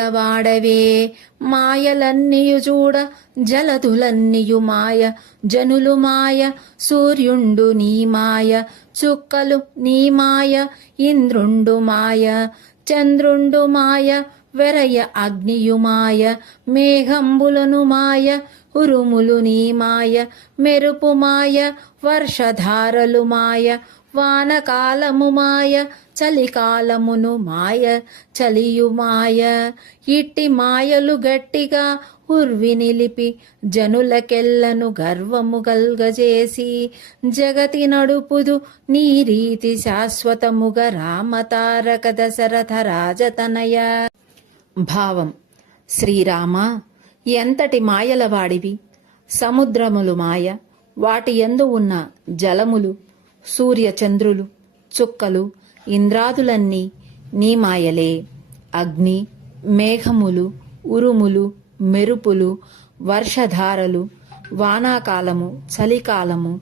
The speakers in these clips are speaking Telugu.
మాయలవాడవే. మాయలన్నీయు చూడ జలధులన్నీయు మాయ, జనులు మాయ, సూర్యుండు నీ మాయ, చుక్కలు నీ మాయ, ఇంద్రుండు మాయ, చంద్రుండు మాయ, వెరయ అగ్నియు మాయ, మేఘంబులను మాయ, ఉరుములు నీ మాయ, మెరుపు మాయ, వర్షధారలు మాయ, వానకాలము మాయ, చలికాలమును మాయ, చలియు మాయ. ఇట్టి మాయలు గట్టిగా ఉర్వి నిలిపి జనులకెల్లను గర్వము గల్గజేసి, జగతి నడుపుదు నీ రీతి శాశ్వతముగ రామతారక దశరథ రాజతనయ. భావం: శ్రీరామ, ఎంతటి మాయలవాడివి! సముద్రములు మాయ, వాటి యందు ఉన్న జలములు, సూర్యచంద్రులు, చుక్కలు, ఇంద్రాదులన్నీ నీ మాయలే. అగ్ని, మేఘములు, ఉరుములు, మెరుపులు, వర్షధారలు, వానాకాలము, చలికాలము,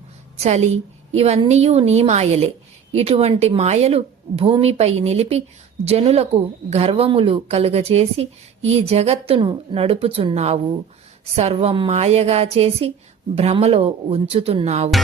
చలి, ఇవన్నీయూ నీ మాయలే. ఇటువంటి మాయలు భూమిపై నిలిపి జనులకు గర్వములు కలుగచేసి ఈ జగత్తును నడుపుచున్నావు. సర్వం మాయగా చేసి భ్రమలో ఉంచుతున్నావు.